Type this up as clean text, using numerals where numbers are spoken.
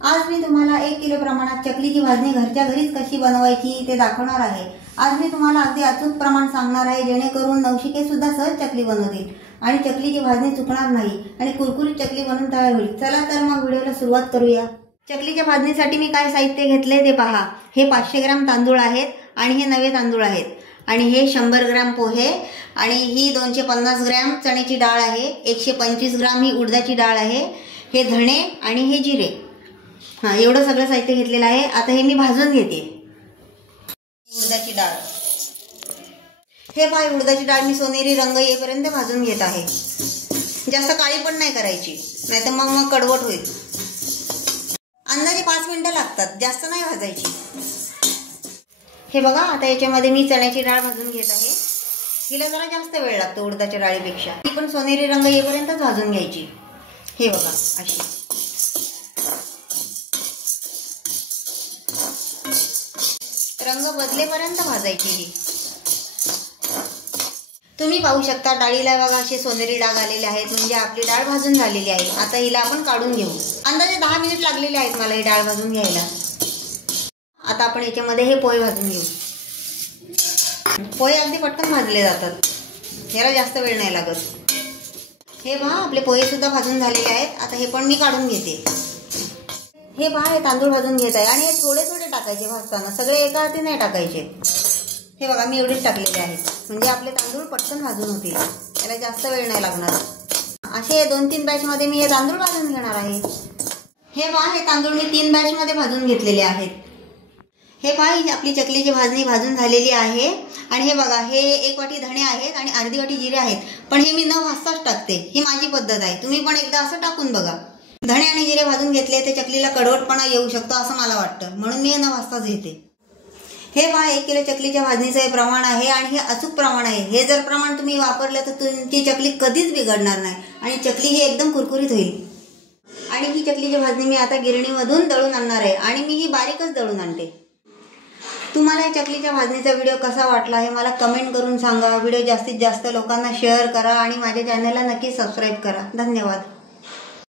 आज मी तुम्हाला 1 किलो प्रमाणात चकलीची भाजणी घरच्या घरीच कशी बनवायची ते दाखवणार आहे। आज मी तुम्हाला अगदी अचूक प्रमाण सांगणार आहे जेणेकरून नवशिके सुद्धा सहज चकली बनवतील आणि चकलीची भाजणी चुकणार नाही आणि कुरकुरीत चकली बनून तयार होईल। चला तर मग व्हिडिओला सुरुवात करूया। चकलीच्या भाजणीसाठी मी काय साहित्य घेतले ते पहा। हे 500 ग्रॅम तांदूळ आहेत आणि हे नवे तांदूळ आहेत आणि हे 100 ग्रॅम पोहे आणि ही 250 ग्रॅम चण्याची डाळ आहे, 125 ग्रॅम ही उडदाची डाळ आहे, हे धणे आणि हे जिरे। एवढं सगळं साहित्य घेतलेलं आहे। आता हे मी भाजून घेते। उडदाची डाळ, हे पहा उडदाची डाळ मी सोनेरी रंग येईपर्यंत भाजून घेत आहे। जास्त काळी पण नाही करायची, नाहीतर मग कडवट होईल। अंदाजे 5 मिनिटं लागतात, जास्त नाही भाजायची। हे बघा आता याच्यामध्ये मी चण्याची डाळ भाजून घेत आहे। हिला जरा जास्त वेळ लागतो उडदाच्या डाळीपेक्षा। ती पण सोनेरी रंग येईपर्यंत भाजून घ्यायची। हे बघा अशी रंग बदलेपर्यंत भाजायची ही। तुम्ही पाहू शकता डाळीला बघा असे सोनेरी डाग आलेले आहेत, म्हणजे आपली डाळ भाजून झालेली आहे। आता हिला आपण काढून घेऊ। अंदाजे 10 मिनिट लागलेले आहेत मला ही डाळ भाजून घ्यायला। आता आपण याच्यामध्ये हे पोहे भाजून घेऊ। पोहे अगदी पटकन भाजले जातात, याला जास्त वेळ नाही लागत। हे पहा आपले पोहे सुद्धा भाजून झालेले आहेत। आता हे पण मी काढून घेते। हे पहा हे तांदूळ भाजून घेत आहे आणि हे थोडे थोडे टाकायचे भाजताना, सगळे एका हाती नाही टाकायचे। हे बघा मी एवढेच टाकलेले आहेत, म्हणजे आपले तांदूळ पटकन भाजून होतील, याला जास्त वेळ नाही लागणार। असे 2-3 बॅच मध्ये मी हे तांदूळ भाजून घेणार आहे। हे पहा हे तांदूळ मी 3 बॅच मध्ये भाजून घेतलेले आहेत। हे पहा आपली चकलीची भाजणी भाजून झालेली आहे आणि हे बघा हे 1 वाटी धणे आहेत आणि अर्धी वाटी जिरे आहेत, पण हे मी न भाजताच टाकते। ही माझी पद्धत आहे, तुम्ही पण एकदा असं टाकून बघा। धणे आणि जिरे भाजून घेतले ते चकलीला कडवटपणा येऊ शकतो असं मला वाटतं, म्हणून मी न भाजताच घेते। हे पहा 1 किलो चकलीच्या भाजणीचं हे प्रमाण आहे आणि हे अचूक प्रमाण आहे। हे जर प्रमाण तुम्ही वापरलं तर तुमची चकली कधीच बिघडणार नाही आणि चकली ही एकदम कुरकुरीत होईल। आणि ही चकलीची भाजणी मी आता गिरणीमधून दळून आणणार आहे आणि मी ही बारीकच दळून आणते। तुम्हाला या चकलीच्या भाजणीचा व्हिडिओ कसा वाटला हे मला कमेंट करून सांगा। व्हिडिओ जास्तीत जास्त लोकांना शेअर करा आणि माझ्या चॅनलला नक्की सबस्क्राईब करा। धन्यवाद।